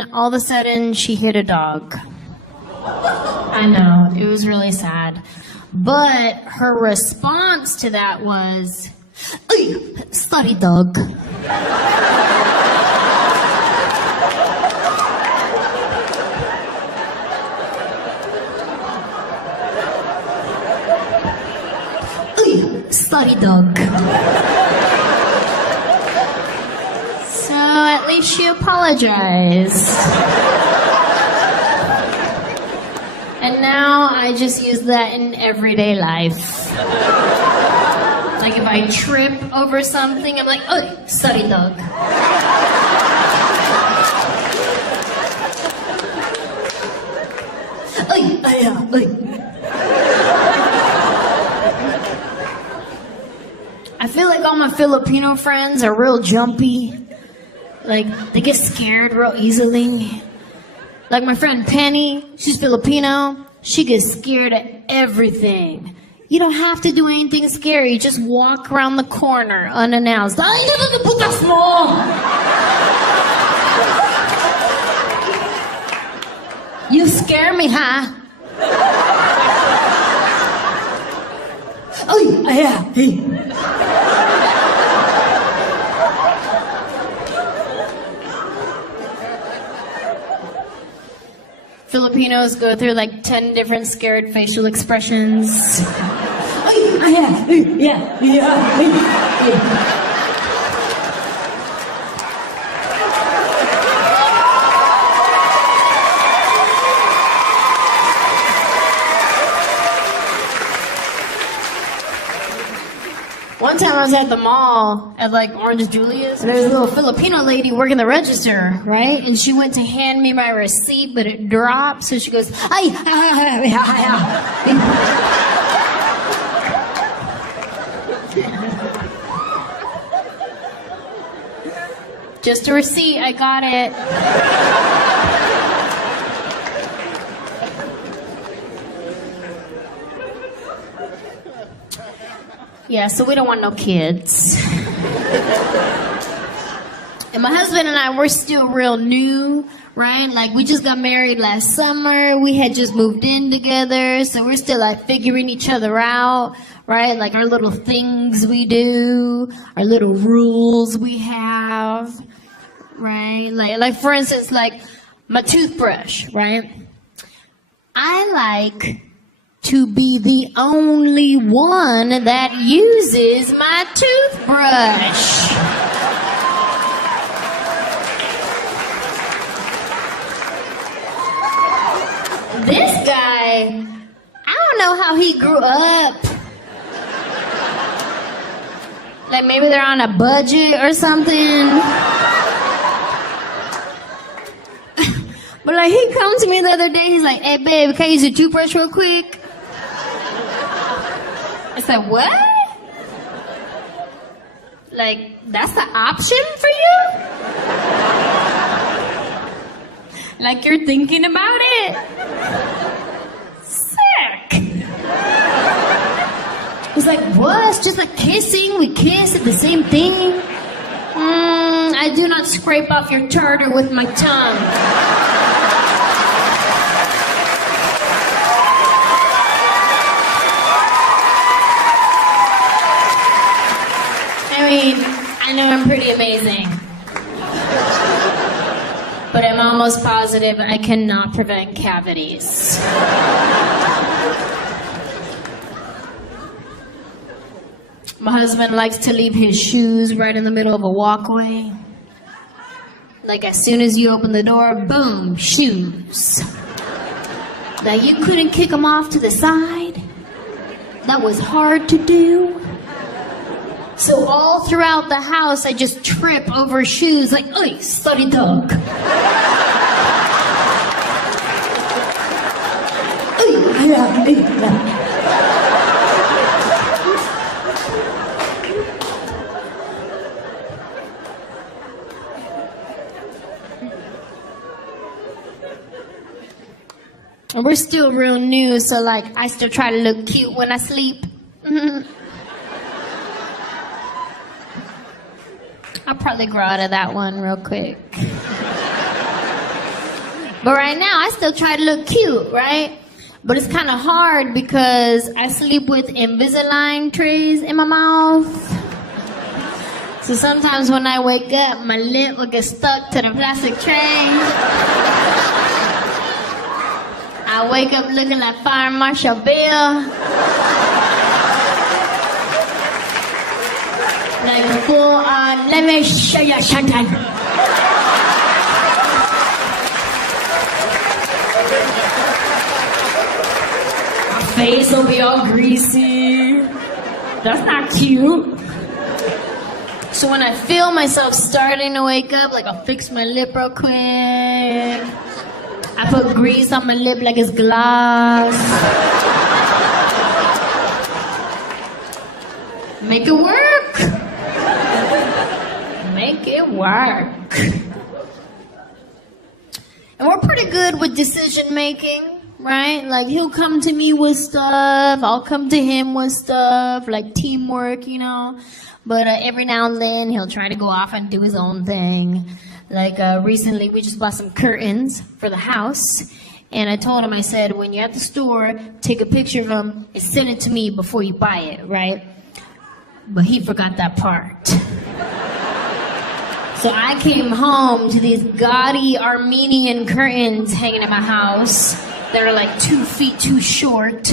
then all of a sudden she hit a dog. I know, it was really sad. But her response to that was, "Ay, sorry dog." Sorry, dog. So at least she apologized. And now I just use that in everyday life. Like if I trip over something, I'm like, "Oh, sorry, dog." I feel like all my Filipino friends are real jumpy. Like, they get scared real easily. Like my friend Penny, she's Filipino. She gets scared at everything. You don't have to do anything scary. You just walk around the corner unannounced. Ay, putas mo! You scare me, huh? Oh, yeah. Filipinos go through like 10 different scared facial expressions. One time I was at the mall at like Orange Julius, and there was a little Filipino lady working the register, right? And she went to hand me my receipt, but it dropped, so she goes, "Ay, just a receipt, I got it." Yeah, so we don't want no kids. And my husband and I, we're still real new, right? Like, we just got married last summer. We had just moved in together, so we're still, like, figuring each other out, right? Like, our little things we do, our little rules we have, right? Like for instance, like, my toothbrush, right? I like to be the only one that uses my toothbrush. This guy, I don't know how he grew up. Like maybe they're on a budget or something. But like he come to me the other day, he's like, "Hey babe, can I use your toothbrush real quick?" I said, "What? Like, that's the option for you? Like, you're thinking about it? Sick." He's like, "What? It's just like kissing. We kiss at the same thing." I do not scrape off your tartar with my tongue. I know I'm pretty amazing. But I'm almost positive I cannot prevent cavities. My husband likes to leave his shoes right in the middle of a walkway. Like as soon as you open the door, boom, shoes. Now you couldn't kick them off to the side. That was hard to do. So all throughout the house, I just trip over shoes like, "Ay, sorry dog." And we're still real new, so like, I still try to look cute when I sleep. I'll probably grow out of that one real quick. But right now, I still try to look cute, right? But it's kind of hard because I sleep with Invisalign trays in my mouth. So sometimes when I wake up, my lip will get stuck to the plastic tray. I wake up looking like Fire Marshal Bill. Like full on, let me show you something. My face will be all greasy. That's not cute. So when I feel myself starting to wake up, like I'll fix my lip real quick. I put grease on my lip like it's glass. Make it work. Make it work. And we're pretty good with decision making, right? Like he'll come to me with stuff, I'll come to him with stuff, like teamwork, you know. But every now and then he'll try to go off and do his own thing. Like recently we just bought some curtains for the house. And I told him, I said, when you're at the store, take a picture of them and send it to me before you buy it, right? But he forgot that part. So I came home to these gaudy Armenian curtains hanging in my house that are like 2 feet too short.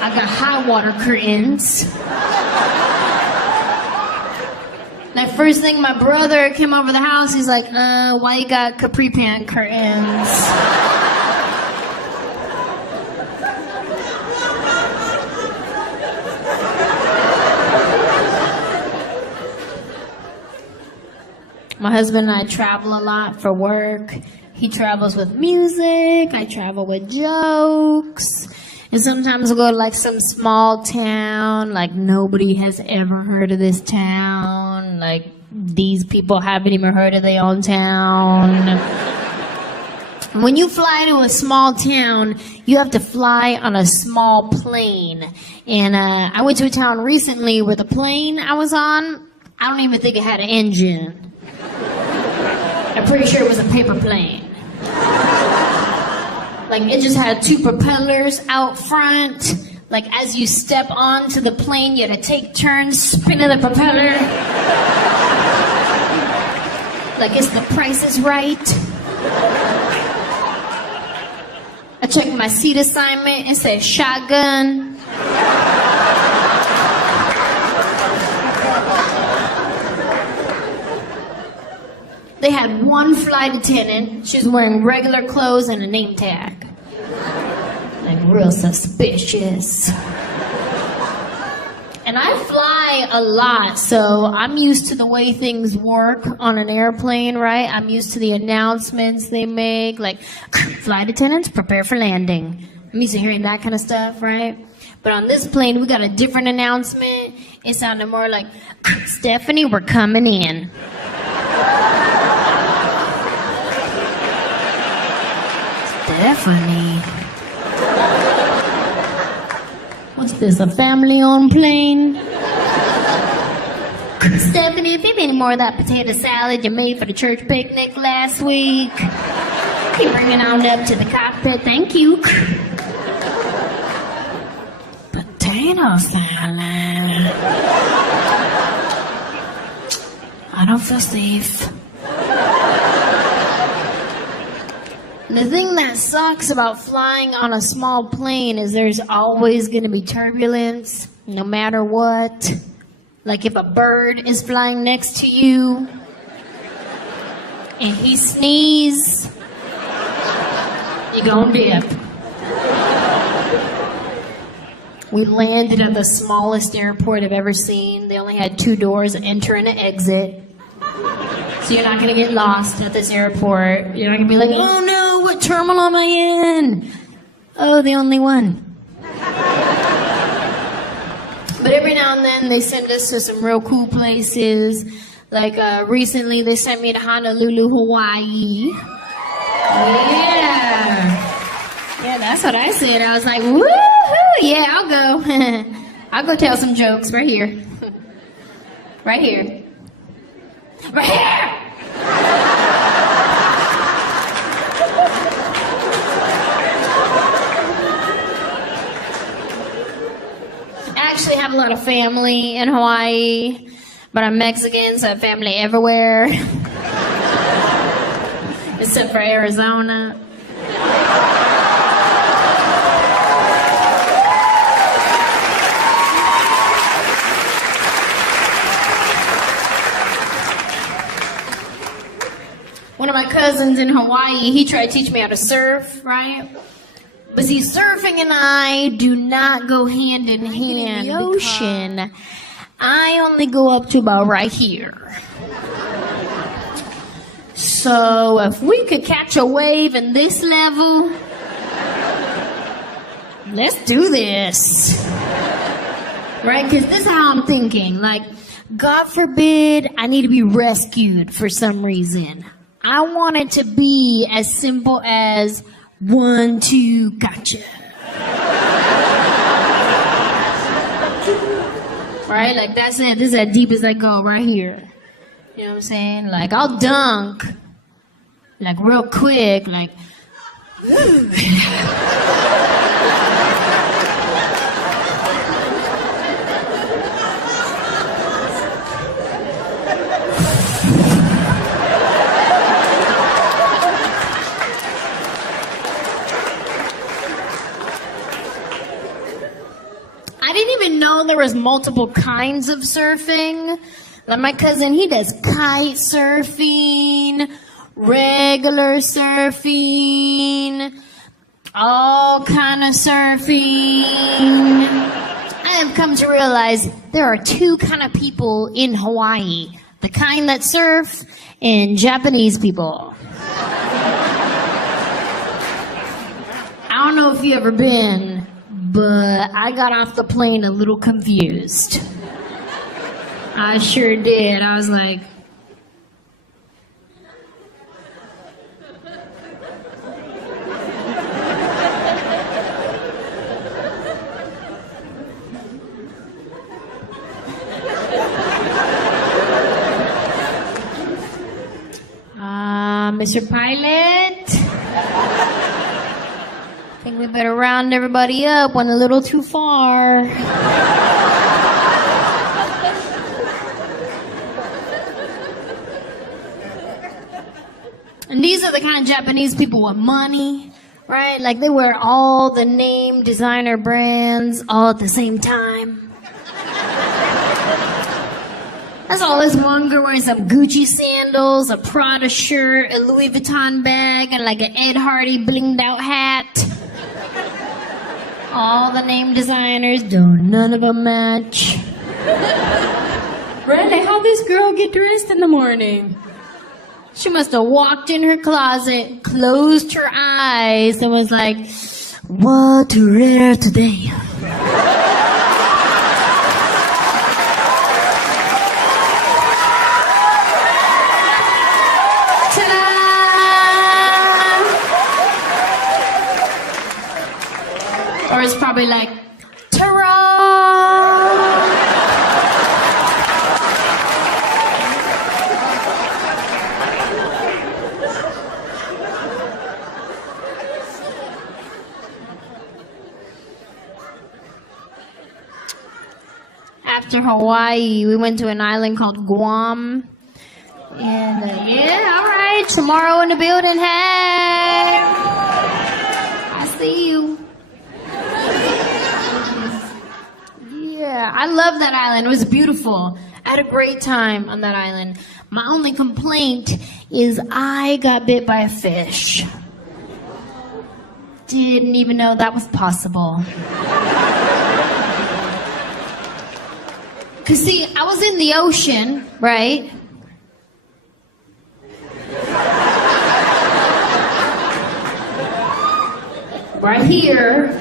I got high water curtains. That first thing, my brother came over the house, he's like, why you got capri pant curtains? My husband and I travel a lot for work. He travels with music, I travel with jokes. And sometimes we'll go to like some small town, like nobody has ever heard of this town. Like these people haven't even heard of their own town. When you fly to a small town, you have to fly on a small plane. And I went to a town recently where the plane I was on, I don't even think it had an engine. I'm pretty sure it was a paper plane. Like it just had 2 propellers out front. Like as you step onto the plane, you had to take turns spinning the propeller. Like it's The Price is Right. I checked my seat assignment. It said shotgun. They had one flight attendant. She was wearing regular clothes and a name tag. Like real suspicious. And I fly a lot, so I'm used to the way things work on an airplane, right? I'm used to the announcements they make, like, flight attendants, prepare for landing. I'm used to hearing that kind of stuff, right? But on this plane, we got a different announcement. It sounded more like, Stephanie, we're coming in. Stephanie. What's this, a family-owned plane? Stephanie, if you have any more of that potato salad you made for the church picnic last week, keep bringing on up to the cockpit, thank you. Potato salad. I don't feel safe. The thing that sucks about flying on a small plane is there's always going to be turbulence, no matter what. Like if a bird is flying next to you and he sneezes, you're going to dip. We landed at the smallest airport I've ever seen. They only had 2 doors, enter and an exit. So you're not going to get lost at this airport. You're not going to be like, oh no, what terminal am I in? Oh, the only one. But every now and then they send us to some real cool places. Like recently they sent me to Honolulu, Hawaii. Yeah, that's what I said. I was like, woohoo, yeah, I'll go. I'll go tell some jokes right here. Right here. Right here! lot of family in Hawaii, but I'm Mexican, so I have family everywhere. Except for Arizona. One of my cousins in Hawaii, he tried to teach me how to surf, right? But see, surfing and I do not go hand in hand. In the ocean, I only go up to about right here. So if we could catch a wave in this level, let's do this. Right? Because this is how I'm thinking. Like, God forbid I need to be rescued for some reason. I want it to be as simple as 1, 2, gotcha. Right? Like, that's it. This is as deep as I go right here. You know what I'm saying? Like, I'll dunk, like, real quick, like, I didn't even know there was multiple kinds of surfing. Like my cousin, he does kite surfing, regular surfing, all kind of surfing. I have come to realize there are 2 kind of people in Hawaii. The kind that surf and Japanese people. I don't know if you've ever been, but I got off the plane a little confused. I sure did. I was like, Mr. Pilot, I think we better round everybody up. Went a little too far. And these are the kind of Japanese people with money, right? Like they wear all the name designer brands all at the same time. I saw this one girl wearing some Gucci sandals, a Prada shirt, a Louis Vuitton bag, and like an Ed Hardy blinged out hat. All the name designers, none of them match. Right? Like, how'd this girl get dressed in the morning? She must have walked in her closet, closed her eyes, and was like, what to wear today? Or it's probably like, ta-ra! After Hawaii, we went to an island called Guam. And yeah, all right, tomorrow in the building, hey! I see you. Yeah, I love that island. It was beautiful. I had a great time on that island. My only complaint is I got bit by a fish. Didn't even know that was possible. Because, see, I was in the ocean, right? Right here.